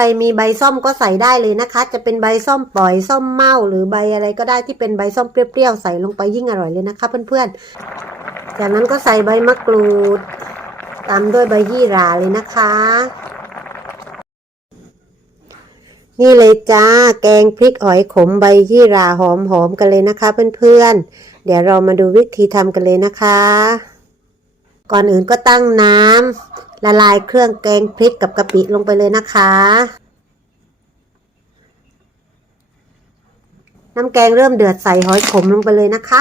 รมีใบส้มก็ใส่ได้เลยนะคะ จะเป็นใบส้มปล่อยส้มเมาหรือใบอะไรก็ได้ที่เป็นใบส้มเปรี้ยวๆใส่ลงไปยิ่งอร่อยเลยนะคะ เพื่อนๆ จากนั้นก็ใส่ใบมะกรูดตามด้วยใบยี่หร่าเลยนะคะ นี่เลยจ้าแกงพริกหอยขมใบยี่หร่าหอมๆกันเลยนะคะ เพื่อนๆ เดี๋ยวเรามาดูวิธีทำกันเลยนะคะ ก่อนอื่นก็ตั้งน้ำละลายเครื่องแกงพริกกับกะปิลงไปเลยนะคะ น้ำแกงเริ่มเดือดใส่หอยขมลงไปเลยนะคะ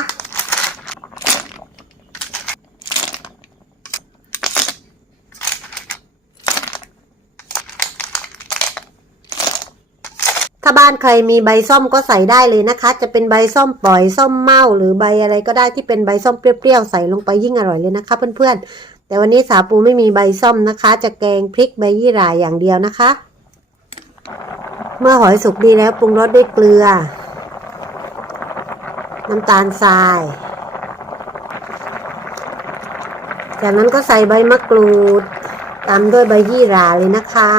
ถ้าบ้านใครมีใบส้มก็ใส่ได้เลยนะคะ จะเป็นใบส้มปล่อยส้มเม่าหรือใบอะไรก็ได้ที่เป็นใบส้มเปรี้ยวๆใส่ลงไปยิ่งอร่อยเลยนะคะ เพื่อนๆ แต่วันนี้สาปูไม่มีใบส้มนะคะ จะแกงพริกใบยี่หร่าอย่างเดียวนะคะ เมื่อหอยสุกดีแล้วปรุงรสด้วยเกลือ น้ำตาลทราย จากนั้นก็ใส่ใบมะกรูดตามด้วยใบยี่หร่าเลยนะคะ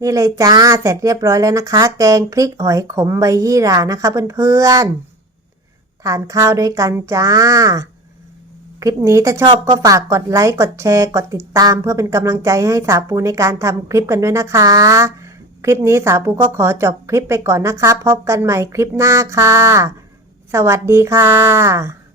นี่เลยจ้า เสร็จเรียบร้อยแล้วนะคะ แกงพริกหอยขมใบยี่หร่านะคะเพื่อนๆ ทานข้าวด้วยกันจ้า คลิปนี้ถ้าชอบก็ฝากกดไลค์ กดแชร์ กดติดตาม เพื่อเป็นกำลังใจให้สาวปูในการทำคลิปกันด้วยนะคะ คลิปนี้สาวปูก็ขอจบคลิปไปก่อนนะคะ พบกันใหม่คลิปหน้าค่ะ สวัสดีค่ะ